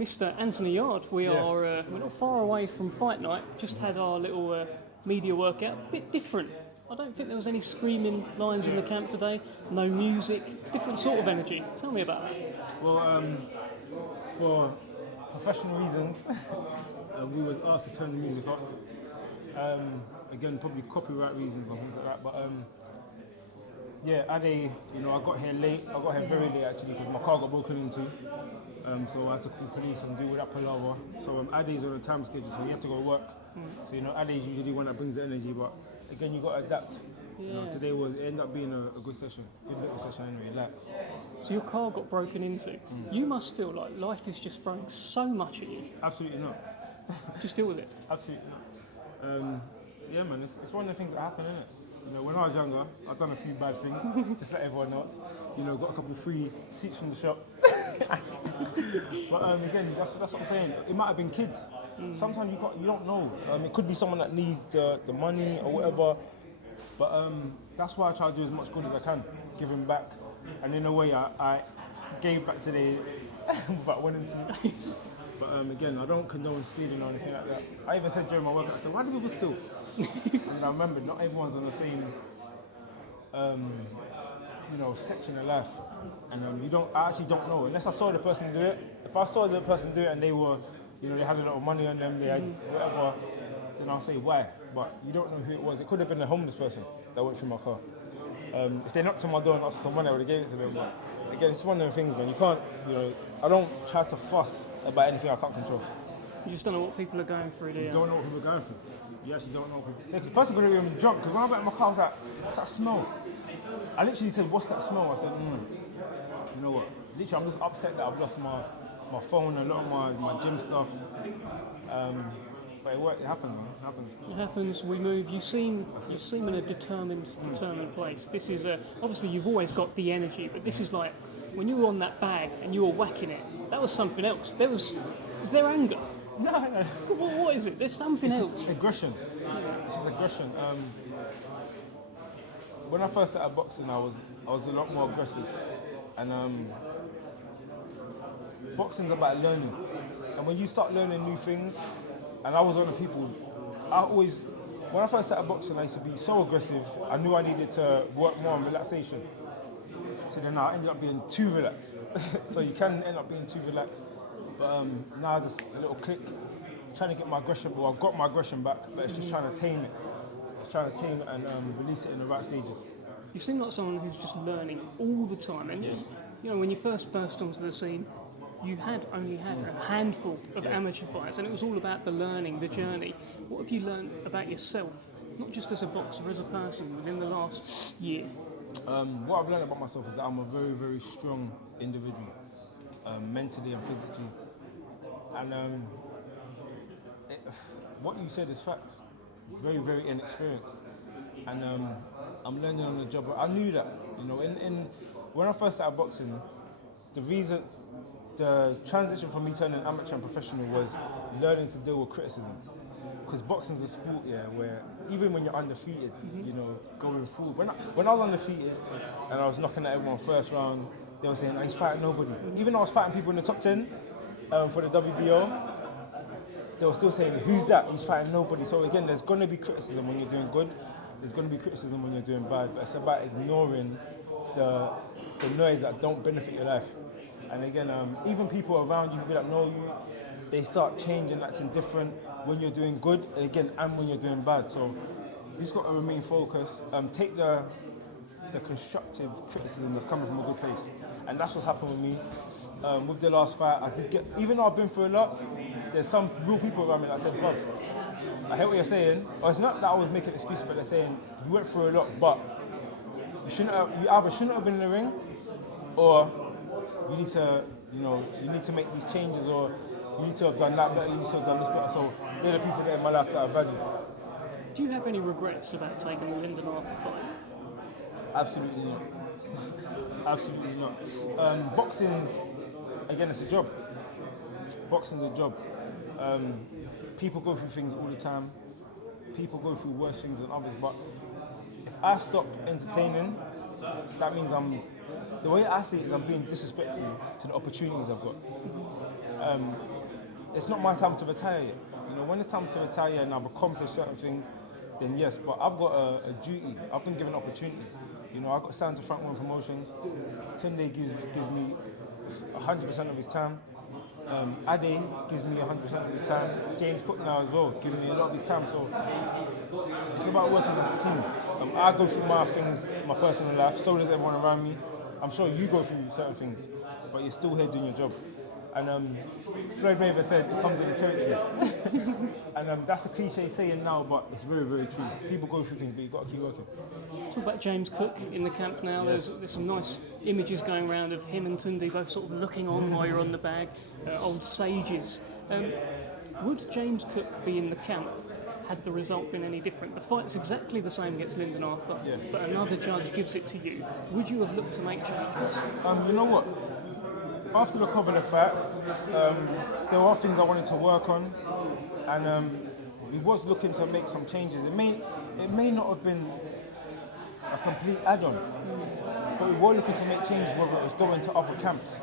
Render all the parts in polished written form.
Mr. Anthony Yarde, we Yes. are we're not far away from fight night. Just had our little media workout. A bit different. I don't think there was any screaming lines in the camp today. No music. Different sort of energy. Tell me about that. Well, for professional reasons, we was asked to turn the music off. Again, probably copyright reasons and things like that. But yeah, Ade, I got here late. I got here very late actually because my car got broken into. So I had to call police and deal with that palaver. So Ade's on a time schedule, so he has to go to work. So Ade's usually one that brings the energy, but again, you got to adapt. Today it ended up being a good session, good little session anyway. So your car got broken into. You must feel like life is just throwing so much at you. Absolutely not. Just deal with it. Absolutely not. Yeah, man, it's one of the things that happen, isn't it? When I was younger, I've done a few bad things, just like everyone else. Got a couple free seats from the shop. But again, that's what I'm saying. It might have been kids. Sometimes you don't know. It could be someone that needs the money or whatever. But that's why I try to do as much good as I can, giving back. And in a way, I gave back today without wanting to. But again, I don't condone stealing or anything like that. I even said during my workout, I said, why do people steal? And I remember not everyone's on the same section of life. And I actually don't know, unless I saw the person do it. If I saw the person do it and they were, they had a lot of money on them, they had whatever, then I'll say why. But you don't know who it was. It could have been a homeless person that went through my car. If they knocked on my door and asked for some money, I would have gave it to them. But again, it's one of the things, man. You can't, I don't try to fuss about anything I can't control. You just don't know what people are going through, do you? You don't know what people are going through. You actually don't know what people. Yeah, the person could have been drunk, because when I got in my car, I was like, what's that smell? I literally said, what's that smell? I said, you know what? Literally, I'm just upset that I've lost my phone, a lot of my gym stuff. But it worked, it happened, man. It happens. It happens, we move. You seem in a determined place. This is obviously you've always got the energy, but this is like when you were on that bag and you were whacking it, that was something else. Was there anger? No. What is it? There's something else. It's just aggression. It's just aggression. When I first started boxing, I was a lot more aggressive, and boxing's about learning. And when you start learning new things, and I was one of the people, when I first started boxing, I used to be so aggressive. I knew I needed to work more on relaxation. So then I ended up being too relaxed. So you can end up being too relaxed. But now just a little click, trying to get my aggression. Well, I've got my aggression back, but it's just trying to tame it. It's trying to tame it and release it in the right stages. You seem like someone who's just learning all the time. And yes. When you first burst onto the scene, you had only a handful of amateur fights, and it was all about the learning, the journey. What have you learned about yourself, not just as a boxer, as a person, within the last year? What I've learned about myself is that I'm a very, very strong individual, mentally and physically. And what you said is facts. Very, very inexperienced. And I'm learning on the job. I knew that, when I first started boxing, the transition from me turning amateur and professional was learning to deal with criticism. Because boxing's a sport, where even when you're undefeated, going forward. When I was undefeated and I was knocking at everyone first round, they were saying, he's fighting nobody. Even though I was fighting people in the top 10 for the WBO, they were still saying, who's that? He's fighting nobody. So again, there's going to be criticism when you're doing good. There's going to be criticism when you're doing bad. But it's about ignoring the noise that don't benefit your life. And again, even people around you that know you, they start changing, acting different when you're doing good, and when you're doing bad. So you just got to remain focused. Take the constructive criticism that's coming from a good place. And that's what's happened with me. With the last fight, I did get, even though I've been through a lot, there's some real people around me that said, bruv, I hear what you're saying. Or it's not that I was making excuses, but they're saying, you went through a lot, but you either shouldn't have been in the ring, or you need to make these changes, or you need to have done that better, you need to have done this better. So they're the people that in my life that I value. Do you have any regrets about taking the Lyndon Arthur fight? Absolutely not. Absolutely not. Boxing's, again, it's a job. Boxing's a job. People go through things all the time. People go through worse things than others, but if I stop entertaining, that means the way I see it is I'm being disrespectful to the opportunities I've got. it's not my time to retire yet. You know, when it's time to retire and I've accomplished certain things, then yes, but I've got a duty. I've been given an opportunity. You know, I got signed to Front One Promotions. Tunde gives me 100% of his time. Ade gives me 100% of his time. James Cook now as well, giving me a lot of his time. So it's about working as a team. I go through my things, my personal life, so does everyone around me. I'm sure you go through certain things, but you're still here doing your job. And Floyd Mayweather said it comes with the territory. And that's a cliche saying now, but it's very, very true. People go through things, but you've got to keep working. Talk about James Cook in the camp now. Yes. There's some nice images going around of him and Tunde both sort of looking on while you're on the bag, old sages. Would James Cook be in the camp had the result been any different? The fight's exactly the same against Lyndon Arthur, but another judge gives it to you. Would you have looked to make changes? You know what? After the Covenant fight, there were things I wanted to work on, and we was looking to make some changes. It may not have been a complete add-on, but we were looking to make changes, whether it was going to other camps,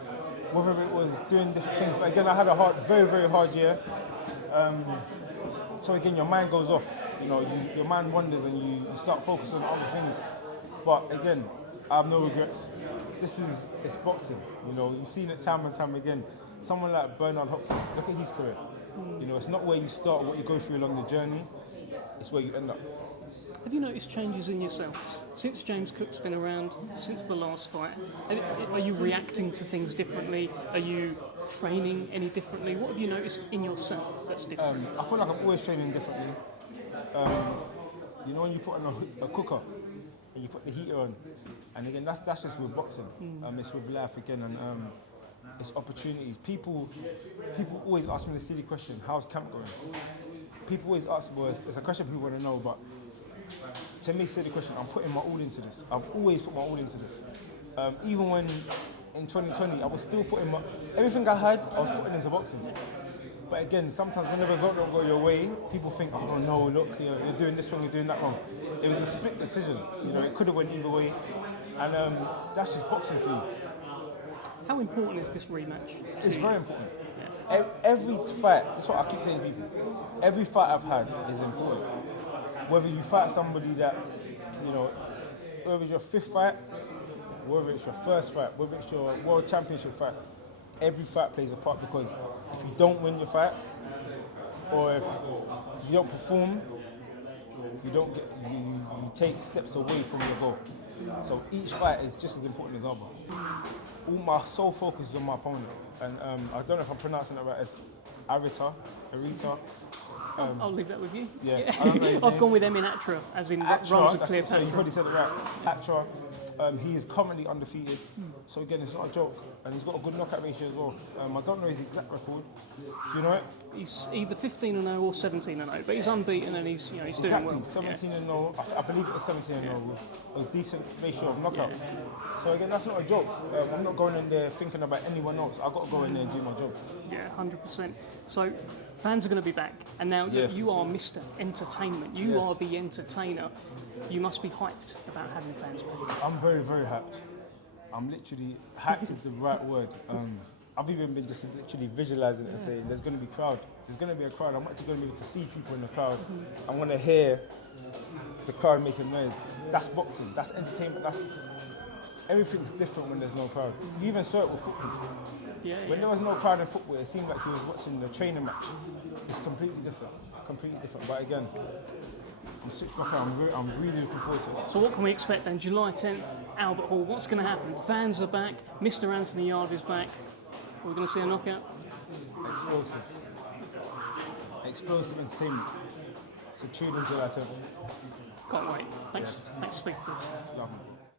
whether it was doing different things. But again, I had a very, very hard year. So again, your mind goes off. You know, your mind wanders and you start focusing on other things. But again, I have no regrets. It's boxing. You know, you've seen it time and time again. Someone like Bernard Hopkins, look at his career. You know, it's not where you start, what you go through along the journey. It's where you end up. Have you noticed changes in yourself since James Cook's been around, since the last fight? Are you reacting to things differently? Are you training any differently? What have you noticed in yourself that's different? I feel like I'm always training differently. You know, when you put on a cooker and you put the heater on, and again, that's just with boxing. It's with life again, and it's opportunities. People always ask me the silly question: how's camp going? People always ask, well, it's a question people want to know, but to me, silly question. I'm putting my all into this. I've always put my all into this. Even when in 2020, I was still putting everything I had. I was putting into boxing. But again, sometimes when the result don't go your way, people think, oh no, look, you're doing this wrong, you're doing that wrong. It was a split decision. You know, it could have went either way, and that's just boxing for you. How important is this rematch? It's very important. Yeah. Every fight, that's what I keep saying to people. Every fight I've had is important. Whether you fight somebody that, you know, whether it's your 5th fight, whether it's your 1st fight, whether it's your world championship fight, every fight plays a part, because if you don't win your fights, or if you don't perform, you take steps away from your goal. So each fight is just as important as other. All my sole focus is on my opponent, and I don't know if I'm pronouncing it right. It's Arita. I'll leave that with you. Yeah. I don't know I've gone with Atra, as in Rose of Cleopatra. So you probably said it right. Atra. He is currently undefeated. So again, it's not a joke, and he's got a good knockout ratio as well. I don't know his exact record. Do you know it? He's either 15-0 or 17-0, but he's unbeaten and he's doing well. 17-0. I believe it was 17-0 with a decent ratio of knockouts. So again, that's not a joke. I'm not going in there thinking about anyone else. I've got to go in there and do my job. Yeah, 100%. So fans are going to be back, and now you are Mr. Entertainment. You are the entertainer. You must be hyped about having fans back. I'm very, very hyped. I'm literally, hyped is the right word. I've even been just literally visualizing it and saying there's going to be crowd. There's going to be a crowd. I'm actually going to be able to see people in the crowd. I want to hear the crowd making noise. That's boxing. That's entertainment. Everything's different when there's no crowd. You even saw it with football. When there was no crowd in football, it seemed like you was watching the training match. It's completely different. Completely different. But again, I'm really looking forward to it. So what can we expect then? July 10th, Albert Hall. What's going to happen? Fans are back. Mr. Anthony Yarde is back. We're going to see a knockout. Explosive. Explosive entertainment. So tune in July 10th. Can't wait. Thanks for speaking to us. Love me.